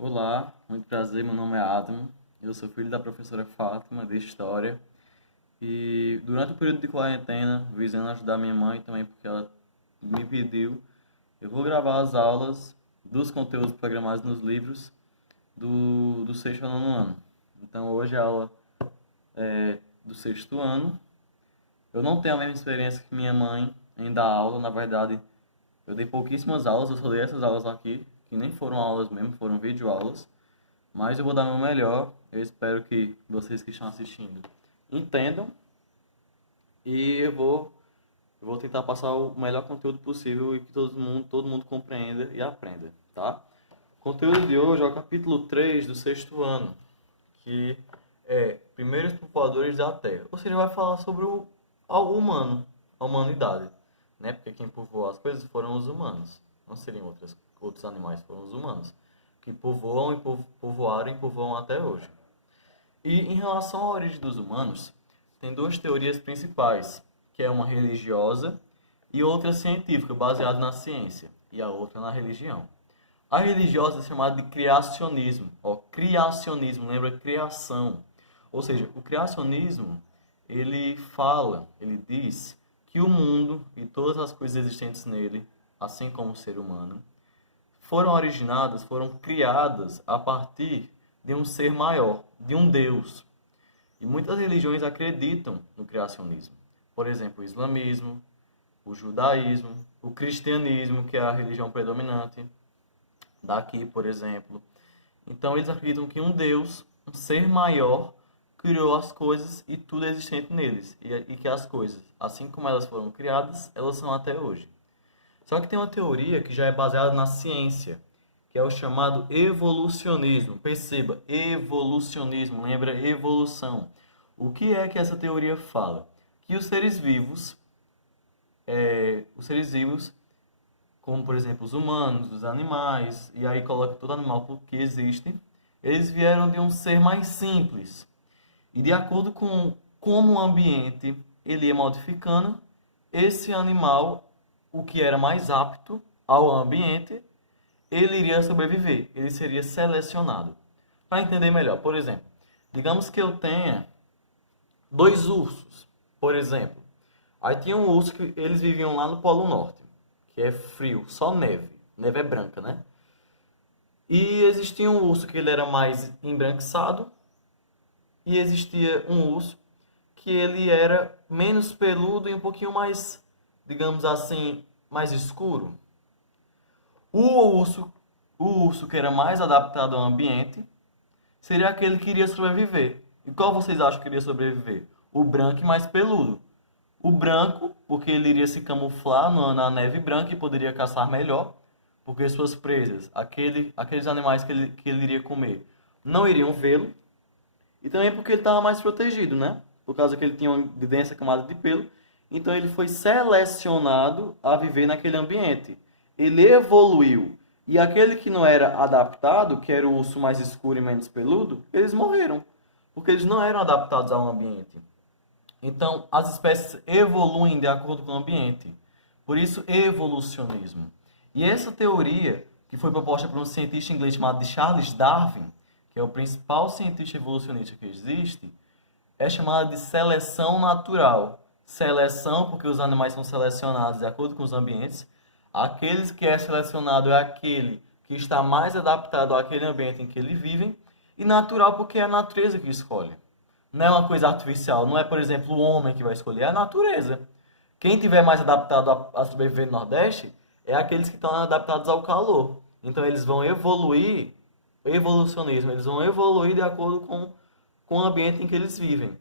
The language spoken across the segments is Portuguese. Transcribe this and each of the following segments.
Olá, muito prazer, meu nome é Adam, eu sou filho da professora Fátima de História e durante o período de quarentena, visando ajudar minha mãe também porque ela me pediu, eu vou gravar as aulas dos conteúdos programados nos livros do sexto ao nono ano. Então hoje a aula é do sexto ano. Eu não tenho a mesma experiência que minha mãe em dar aula, na verdade eu dei pouquíssimas aulas, eu só dei essas aulas aqui, que nem foram aulas mesmo, foram videoaulas. Mas eu vou dar o meu melhor. Eu espero que vocês que estão assistindo entendam. E eu vou tentar passar o melhor conteúdo possível e que todo mundo compreenda e aprenda, tá? O conteúdo de hoje é o capítulo 3 do sexto ano, que é Primeiros Povoadores da Terra. Ou seja, vai falar sobre o humano, a humanidade, né? Porque quem povoou as coisas foram os humanos. Não seriam outros animais, foram os humanos que povoam e povoaram e povoam até hoje. E em relação à origem dos humanos, tem duas teorias principais, que é uma religiosa e outra científica, baseada na ciência, e a outra na religião. A religiosa é chamada de criacionismo. Ó, criacionismo lembra criação. Ou seja, o criacionismo, ele diz que o mundo e todas as coisas existentes nele, assim como o ser humano, foram criadas a partir de um ser maior, de um Deus. E muitas religiões acreditam no criacionismo. Por exemplo, o islamismo, o judaísmo, o cristianismo, que é a religião predominante daqui, por exemplo. Então eles acreditam que um Deus, um ser maior, criou as coisas e tudo existente neles. E que as coisas, assim como elas foram criadas, elas são até hoje. Só que tem uma teoria que já é baseada na ciência, que é o chamado evolucionismo. Perceba, evolucionismo, lembra evolução. O que é que essa teoria fala? Que os seres vivos, como por exemplo os humanos, os animais, e aí coloca todo animal que existe, eles vieram de um ser mais simples. E de acordo com como o ambiente ele ia modificando, esse animal, o que era mais apto ao ambiente, ele iria sobreviver, ele seria selecionado. Para entender melhor, por exemplo, digamos que eu tenha dois ursos, por exemplo. Aí tinha um urso que eles viviam lá no Polo Norte, que é frio, só neve. Neve é branca, né? E existia um urso que ele era mais embranquiçado e existia um urso que ele era menos peludo e um pouquinho mais, digamos assim, mais escuro. O urso, o urso que era mais adaptado ao ambiente seria aquele que iria sobreviver. E qual vocês acham que iria sobreviver? O branco e mais peludo. O branco, porque ele iria se camuflar na neve branca e poderia caçar melhor, porque suas presas, aqueles animais que ele iria comer, não iriam vê-lo. E também porque ele estava mais protegido, né? Por causa que ele tinha uma densa camada de pelo. Então ele foi selecionado a viver naquele ambiente. Ele evoluiu. E aquele que não era adaptado, que era o urso mais escuro e menos peludo, eles morreram. Porque eles não eram adaptados ao ambiente. Então, as espécies evoluem de acordo com o ambiente. Por isso, evolucionismo. E essa teoria, que foi proposta por um cientista inglês chamado de Charles Darwin, que é o principal cientista evolucionista que existe, é chamada de seleção natural. Seleção porque os animais são selecionados de acordo com os ambientes. Aqueles que é selecionado é aquele que está mais adaptado àquele ambiente em que eles vivem. E natural porque é a natureza que escolhe. Não é uma coisa artificial. Não é, por exemplo, o homem que vai escolher. É a natureza. Quem tiver mais adaptado a sobreviver no Nordeste é aqueles que estão adaptados ao calor. Então eles vão evoluir, evolucionismo, eles vão evoluir de acordo com o ambiente em que eles vivem.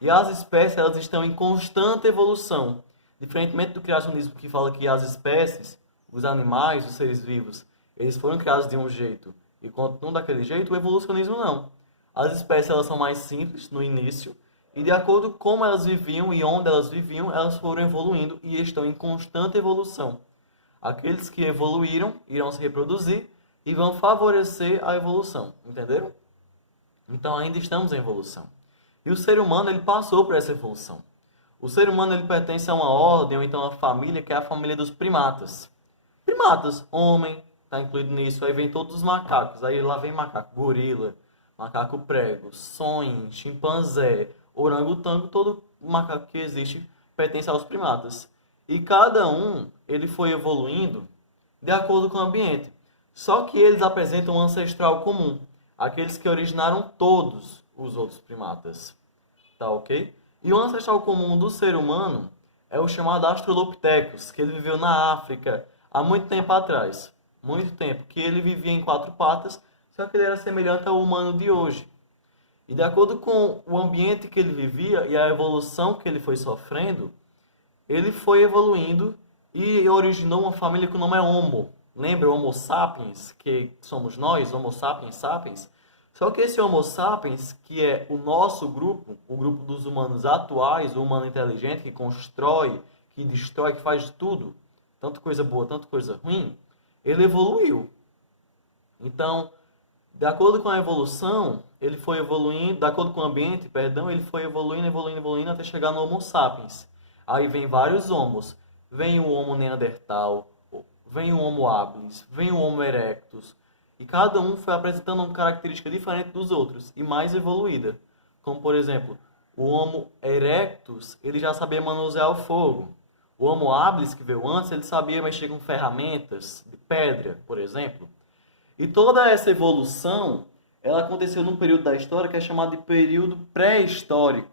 E as espécies, elas estão em constante evolução. Diferentemente do criacionismo que fala que as espécies, os animais, os seres vivos, eles foram criados de um jeito e continuam daquele jeito, o evolucionismo não. As espécies, elas são mais simples no início e de acordo com como elas viviam e onde elas viviam, elas foram evoluindo e estão em constante evolução. Aqueles que evoluíram irão se reproduzir e vão favorecer a evolução, entenderam? Então ainda estamos em evolução. E o ser humano, ele passou por essa evolução. O ser humano, ele pertence a uma ordem ou então a uma família que é a família dos primatas. Primatas, homem, está incluído nisso. Aí vem todos os macacos. Aí lá vem macaco gorila, macaco prego, sonho, chimpanzé, orangotango, todo macaco que existe pertence aos primatas. E cada um, ele foi evoluindo de acordo com o ambiente. Só que eles apresentam um ancestral comum, aqueles que originaram todos os outros primatas. Tá ok? E o ancestral comum do ser humano é o chamado Australopithecus, que ele viveu na África há muito tempo atrás. Muito tempo, que ele vivia em 4 patas, só que ele era semelhante ao humano de hoje. E de acordo com o ambiente que ele vivia e a evolução que ele foi sofrendo, ele foi evoluindo e originou uma família que o nome é Homo. Lembra Homo sapiens, que somos nós, Homo sapiens sapiens? Só que esse Homo sapiens, que é o nosso grupo, o grupo dos humanos atuais, o humano inteligente, que constrói, que destrói, que faz tudo, tanto coisa boa, tanto coisa ruim, ele evoluiu. Então, de acordo com a evolução, ele foi evoluindo, de acordo com o ambiente, perdão, ele foi evoluindo até chegar no Homo sapiens. Aí vem vários homos. Vem o Homo neandertal, vem o Homo habilis, vem o Homo erectus. E cada um foi apresentando uma característica diferente dos outros e mais evoluída. Como, por exemplo, o Homo erectus, ele já sabia manusear o fogo. O Homo habilis, que veio antes, ele sabia mexer com ferramentas de pedra, por exemplo. E toda essa evolução, ela aconteceu num período da história que é chamado de período pré-histórico.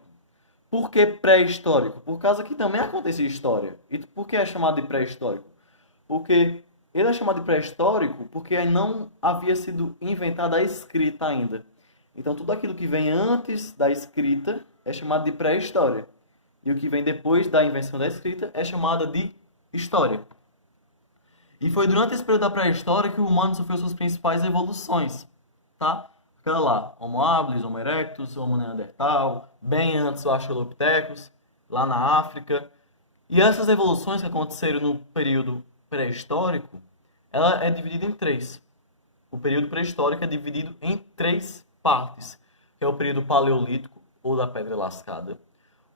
Por que pré-histórico? Por causa que também acontecia história. E por que é chamado de pré-histórico? Porque ele é chamado de pré-histórico porque não havia sido inventada a escrita ainda. Então tudo aquilo que vem antes da escrita é chamado de pré-história. E o que vem depois da invenção da escrita é chamado de história. E foi durante esse período da pré-história que o humano sofreu suas principais evoluções. Tá? Aquela lá, Homo habilis, Homo erectus, Homo neandertal, bem antes o Australopithecus, lá na África. E essas evoluções que aconteceram no período pré-histórico, ela é dividida em 3. O período pré-histórico é dividido em 3 partes, que é o período paleolítico, ou da pedra lascada,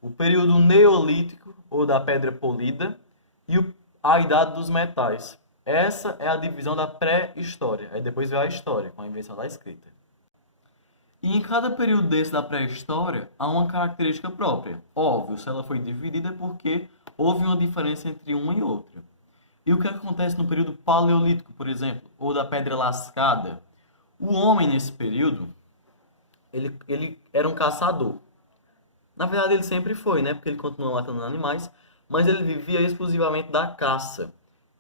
o período neolítico, ou da pedra polida, e a idade dos metais. Essa é a divisão da pré-história. Aí depois vem a história, com a invenção da escrita. E em cada período desse da pré-história, há uma característica própria. Óbvio, se ela foi dividida é porque houve uma diferença entre uma e outra. E o que acontece no período paleolítico, por exemplo, ou da pedra lascada? O homem, nesse período, ele era um caçador. Na verdade, ele sempre foi, né? Porque ele continuou matando animais, mas ele vivia exclusivamente da caça.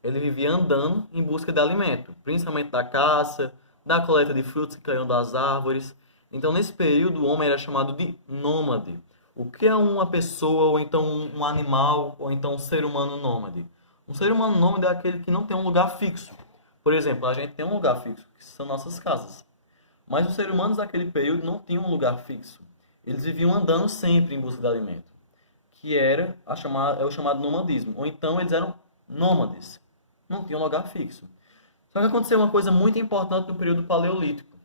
Ele vivia andando em busca de alimento, principalmente da caça, da coleta de frutos que caíam das árvores. Então, nesse período, o homem era chamado de nômade. O que é uma pessoa, ou então um animal, ou então um ser humano nômade? Um ser humano nômade é aquele que não tem um lugar fixo. Por exemplo, a gente tem um lugar fixo, que são nossas casas. Mas os seres humanos daquele período não tinham um lugar fixo. Eles viviam andando sempre em busca de alimento, que era o chamado nomadismo. Ou então eles eram nômades, não tinham lugar fixo. Só que aconteceu uma coisa muito importante no período paleolítico,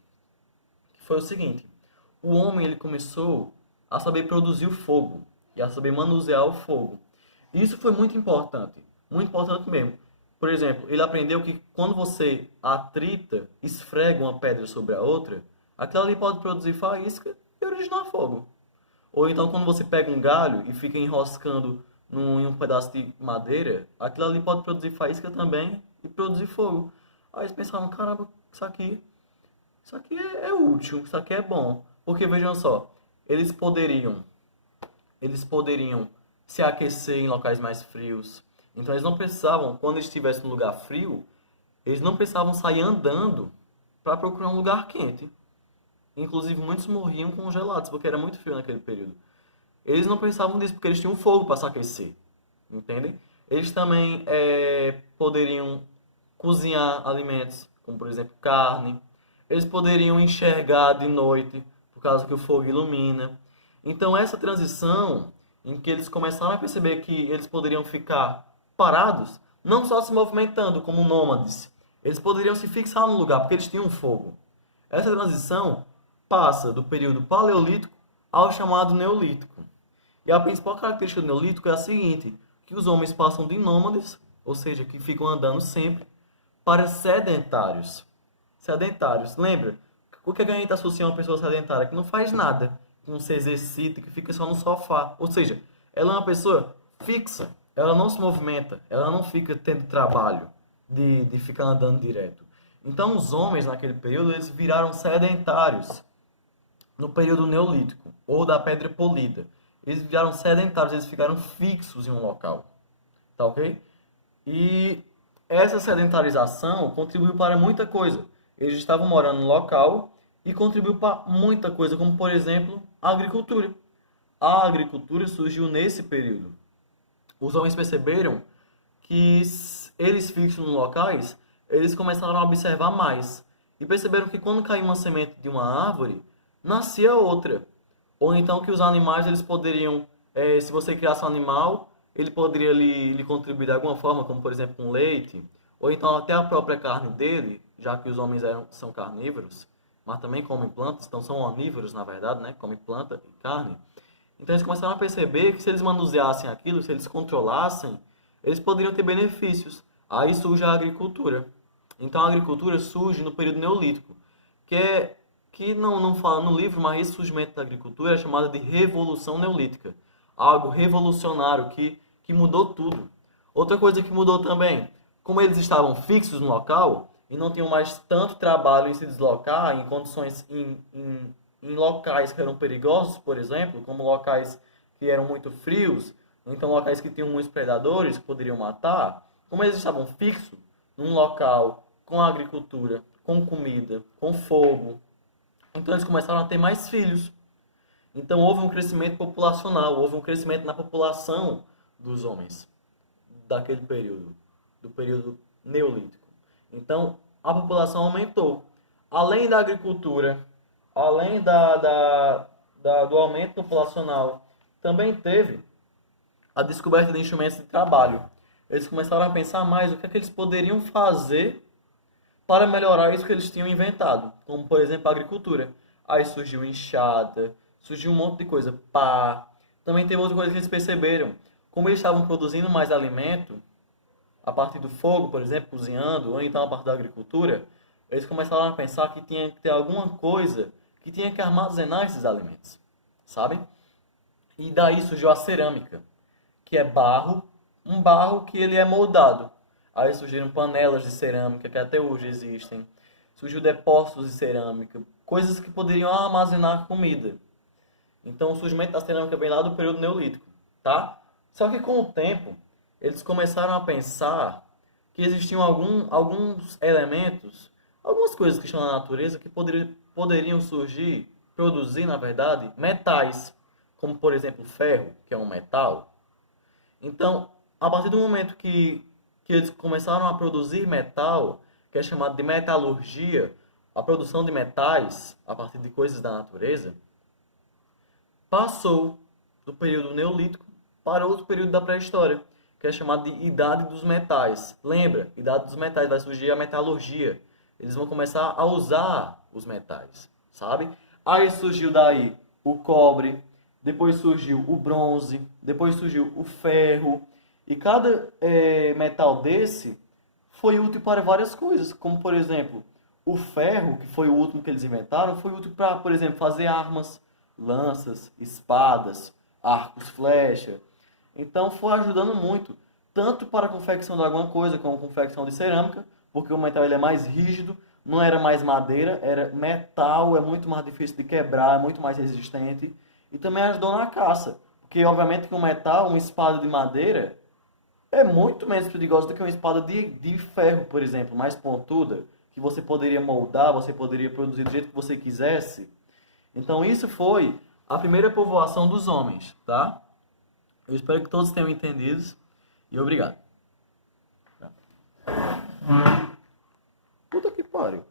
que foi o seguinte: o homem ele começou a saber produzir o fogo e a saber manusear o fogo. E isso foi muito importante mesmo. Por exemplo, ele aprendeu que quando você atrita, esfrega uma pedra sobre a outra, aquela ali pode produzir faísca e originar fogo. Ou então quando você pega um galho e fica enroscando em um pedaço de madeira, aquilo ali pode produzir faísca também e produzir fogo. Aí eles pensavam, caramba, isso aqui é útil, isso aqui é bom. Porque vejam só, eles poderiam se aquecer em locais mais frios. Então eles não precisavam, quando eles estivessem no lugar frio, eles não precisavam sair andando para procurar um lugar quente. Inclusive muitos morriam congelados, porque era muito frio naquele período. Eles não precisavam disso, porque eles tinham fogo para se aquecer. Entendem? Eles também poderiam cozinhar alimentos, como por exemplo carne. Eles poderiam enxergar de noite, por causa que o fogo ilumina. Então essa transição, em que eles começaram a perceber que eles poderiam ficar parados, não só se movimentando como nômades, eles poderiam se fixar no lugar, porque eles tinham fogo. Essa transição passa do período paleolítico ao chamado neolítico. E a principal característica do neolítico é a seguinte: que os homens passam de nômades, ou seja, que ficam andando sempre, para sedentários. Sedentários. Lembra? O que a gente associa a uma pessoa sedentária? Que não faz nada, que não se exercita, que fica só no sofá. Ou seja, ela é uma pessoa fixa. Ela não se movimenta. Ela não fica tendo trabalho de ficar andando direto. Então, os homens, naquele período, eles viraram sedentários. No período neolítico, ou da pedra polida. Eles viraram sedentários, eles ficaram fixos em um local. Tá ok? E essa sedentarização contribuiu para muita coisa. Eles estavam morando no local e contribuiu para muita coisa, como, por exemplo, a agricultura. A agricultura surgiu nesse período. Os homens perceberam que eles fixos nos locais, eles começaram a observar mais. E perceberam que quando caía uma semente de uma árvore, nascia outra. Ou então que os animais, eles poderiam, se você criasse um animal, ele poderia lhe contribuir de alguma forma, como por exemplo com leite, ou então até a própria carne dele, já que os homens são carnívoros, mas também comem plantas, então são onívoros na verdade, né? Comem planta e carne. Então eles começaram a perceber que se eles manuseassem aquilo, se eles controlassem, eles poderiam ter benefícios. Aí surge a agricultura. Então a agricultura surge no período neolítico, que não fala no livro, mas esse surgimento da agricultura é chamado de Revolução Neolítica. Algo revolucionário que mudou tudo. Outra coisa que mudou também, como eles estavam fixos no local e não tinham mais tanto trabalho em se deslocar em condições, em locais que eram perigosos, por exemplo, como locais que eram muito frios, ou então locais que tinham muitos predadores que poderiam matar, como eles estavam fixos num local com agricultura, com comida, com fogo, então eles começaram a ter mais filhos. Então houve um crescimento populacional, houve um crescimento na população dos homens daquele período, do período neolítico. Então a população aumentou. Além da agricultura, além do aumento populacional, também teve a descoberta de instrumentos de trabalho. Eles começaram a pensar mais o que é que eles poderiam fazer para melhorar isso que eles tinham inventado, como por exemplo a agricultura. Aí surgiu enxada, surgiu um monte de coisa, pá. Também teve outra coisa que eles perceberam. Como eles estavam produzindo mais alimento, a partir do fogo, por exemplo, cozinhando, ou então a partir da agricultura, eles começaram a pensar que tinha que ter alguma coisa que tinha que armazenar esses alimentos, sabe? E daí surgiu a cerâmica, que é barro, um barro que ele é moldado. Aí surgiram panelas de cerâmica, que até hoje existem. Surgiu depósitos de cerâmica, coisas que poderiam armazenar comida. Então o surgimento da cerâmica vem lá do período neolítico, tá? Só que com o tempo, eles começaram a pensar que existiam alguns elementos, algumas coisas que estão na natureza que poderiam surgir, produzir, na verdade, metais. Como, por exemplo, ferro, que é um metal. Então, a partir do momento que eles começaram a produzir metal, que é chamado de metalurgia, a produção de metais a partir de coisas da natureza, passou do período neolítico para outro período da pré-história, que é chamado de Idade dos Metais. Lembra? Idade dos Metais, vai surgir a metalurgia. Eles vão começar a usar os metais, sabe? Aí surgiu daí o cobre, depois surgiu o bronze, depois surgiu o ferro. E cada metal desse foi útil para várias coisas, como por exemplo, o ferro, que foi o último que eles inventaram, foi útil para, por exemplo, fazer armas, lanças, espadas, arcos, flecha. Então foi ajudando muito, tanto para a confecção de alguma coisa, como a confecção de cerâmica, porque o metal ele é mais rígido, não era mais madeira, era metal, é muito mais difícil de quebrar, é muito mais resistente. E também ajudou na caça, porque obviamente que um metal, uma espada de madeira, é muito menos perigosa do que uma espada de ferro, por exemplo, mais pontuda, que você poderia moldar, você poderia produzir do jeito que você quisesse. Então isso foi a primeira povoação dos homens, tá? Eu espero que todos tenham entendido e obrigado. Puta que pariu.